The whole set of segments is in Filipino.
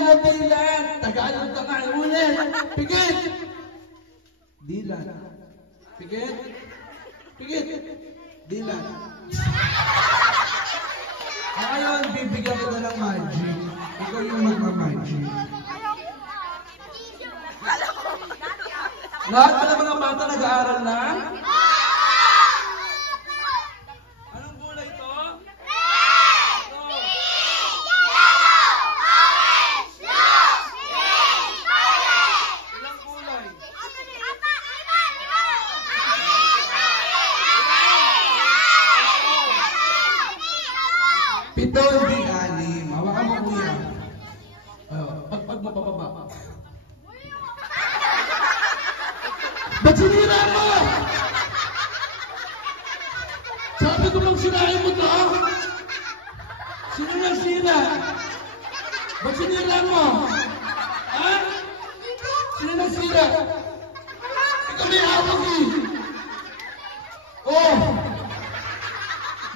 mo dilat. Tagalog ka nga. Ulit. Pigit. Dilat. Pigit. Pigit. Dilat. Ngayon, bibigyan kita ng magic. Ikaw yung magmamagic. Lahat ka ng mga bata nag-aaral na? Anong kulay ito? Ilang kulay? Pito, hindi anim. Hawakan mo kuya. Pagpag mo pababa. Ba't sinira mo? Sabi ko bang sirahin mo to? Sino yung sira? Ba't sinira mo? Ha? Sino yung sira? Ikaw may hawak eh. Oh!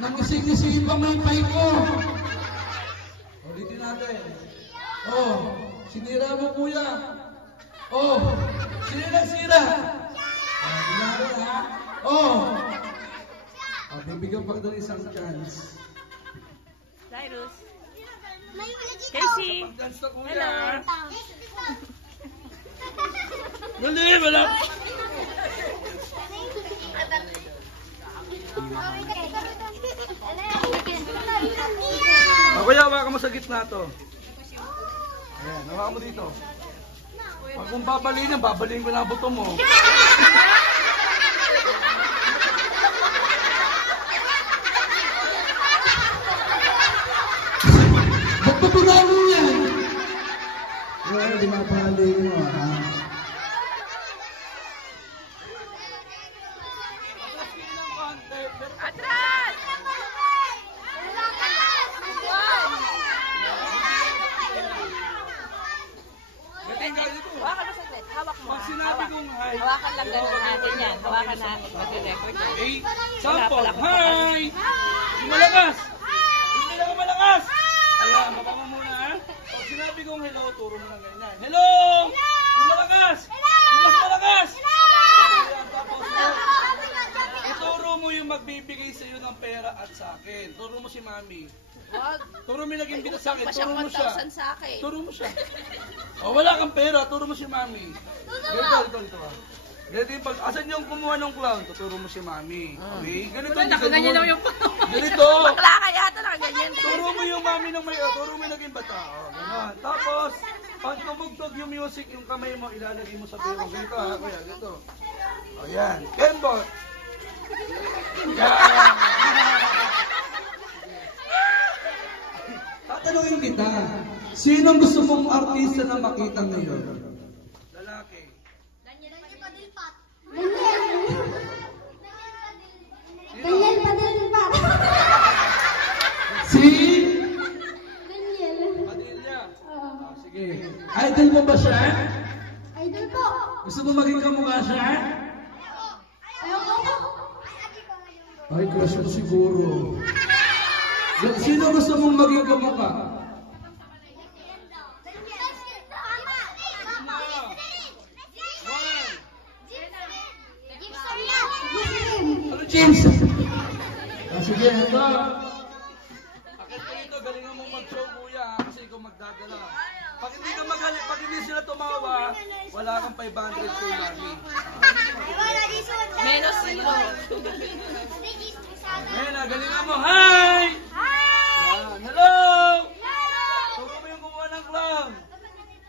Nangisig-nisig pa may pay ko. Ulitin natin. Oh! Sinira mo kuya. Oh! Sino yung sira? Ginagawa ha? Oh! Bibigyan pa ito isang chance. Cyrus. Casey. Hello. Dali, wala. Kuya, hawakan mo sa gitna to. Ayan, hawakan mo dito. Pag kung babalin ko na ang buto mo. Ba't ba pinalo yan? Well, binabali mo ha. Atras! Hawakan mo saglit. Hawak mo. Pag sinabi kong hi. Hawakan lang gano'n natin yan. Hawakan natin. Mag-record yan. Hey, sample. Hi! Yung malakas! Hindi lang malakas! Ayan, baba mo muna ha. Pag sinabi kong hello, turo mo lang ganyan. Hello! Yung malakas! Yung mas malakas! Ayan, tapos ituro mo yung magbibigay sa iyo ng pera at sa akin. Turo mo si Mami. Wag. Turo mo yung naging bida sa akin. Pa siyang Turo mo siya. 1,000 sa akin. Turo mo siya. O, wala kang pera. Turo mo si Mami. Dito ka. Ganito yung pag... Asan yung kumuha ng clown? Tuturo mo si Mami. Okay? Ganito. Wala, nakaganyan lang yung... Ganito. Bakla kaya ito, nakaganyan. Turo mo yung Mami ng may... Turo mo yung naging bata. O, gano'n. Tapos, pag tumugtog yung music, yung kamay mo, ilalagay mo sa pera. Ganito ha, kuya. Ganito. O, yan. Kembot. Yan. Tatanungin kita, sino ang gusto mong artista na makita ngayon? Lalaki. Daniel Padilpat. Sino? Padilpat. Si? Daniel. Padilla. Sige. Idol mo ba siya? Idol po. Gusto mo maging kamukha siya? Ayoko po. Ay, crush mo siguro. Sino gusto mong maging kamukha? Ano, James? Sige, ito. Akit ko ito, galingan mong mag-show, kuya, kasi ikaw magdadala. Pag hindi ka magaling, pag hindi sila tumawa, wala kang 500 kay Mami. Menos 0. Ayan, galingan mo. Hi! Yan. Hello! Turo mo yung kumuha ng clown.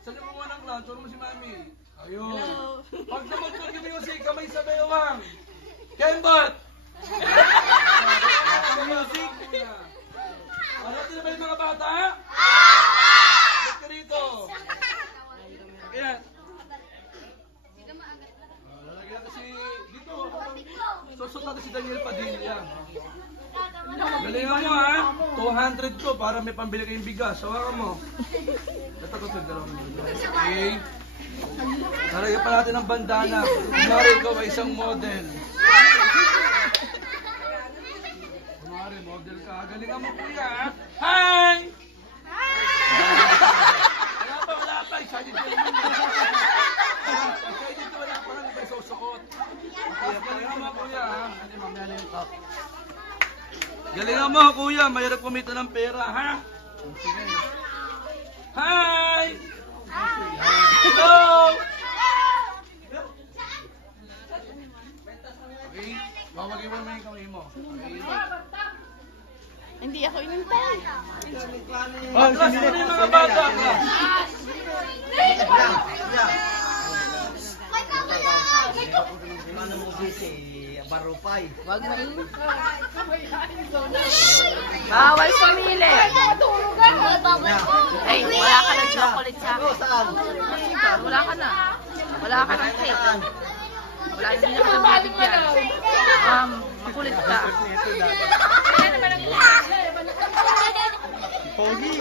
Saan yung kumuha ng clown? Turo mo si Mami. Ayun. Pag tumugtog yung music, kamay sa bewang. Kembot! Music. Ano na ba yung mga bata? Ba't ka rito? Ayan. Lalagyan kasi dito. Susot natin si Daniel Padilla. Galingan mo ha. 200 ko para may pambili kayong bigas. Hawakan mo. Natakot yung dalawang bigas. Okay. Talagyan pa natin ng bandana. Kunwari ikaw ay isang model. Kunwari model ka. Galingan mo kuya ha. Hi! Kaya kuya, mahirap kumita ng pera, ha? Sige. Hi! Hello! Okay, wawag-iwan mo yung kamay mo. Okay. Hindi ako inintay. Oh, class mo yung mga bata, class. Ano mo busy? Barupay. Wag na yun. Bawal sumili. Ay, wala ka ng chocolate sa akin. Saan? Wala ka na. Wala ka ng cake. Wala, hindi na ka nabibigyan. Makulit ka. Pogi.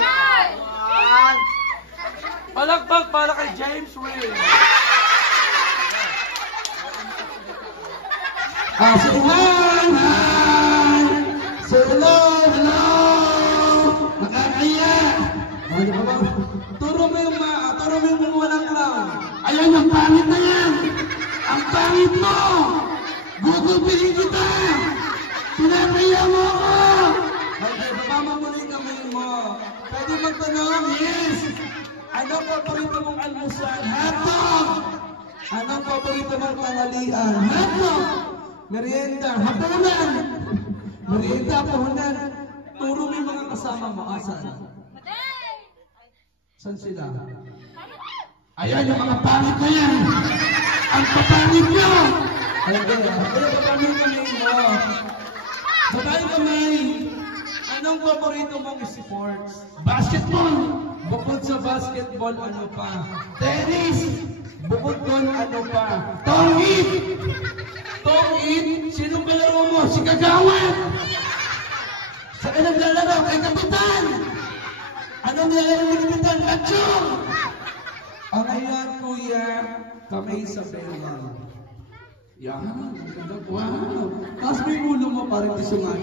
Palakpak para kay James Will. So hi! So hello! Nakakaya! Turo mo yung mga walang crown. Ayan yung pangit na yan! Ang pangit mo! Gugupilin kita! Pinapaya mo ako! Okay, baba mo muna yung kamay mo. Pwede magtanong? Yes! Anong paborito mong almusal? Hotdog! Anong paborito mong tanghalian? Hotdog! Merienda, hapunan! Merienda, hapunan! Turo mo yung mga kasama mo, asan? Saan sila? Ayan yung mga pangit na yan! Ang papangit nyo! Ayan, baba mo yung kamay mo. Baba yung kamay. Anong paborito mong sports? Basketball! Bukod sa basketball, ano pa? Tennis! Bukod doon, ano pa? Tongit! Tongit? Sinong kalaro mo? Si Kagawan! Saan naglalaro? Kay Kapitan! Anong nilalaro ni Kapitan? Kachong! O ngayon, kuya, kamay sa bella. Yan, ang ganda. Wow! Tapos may ulo mo parang isungan.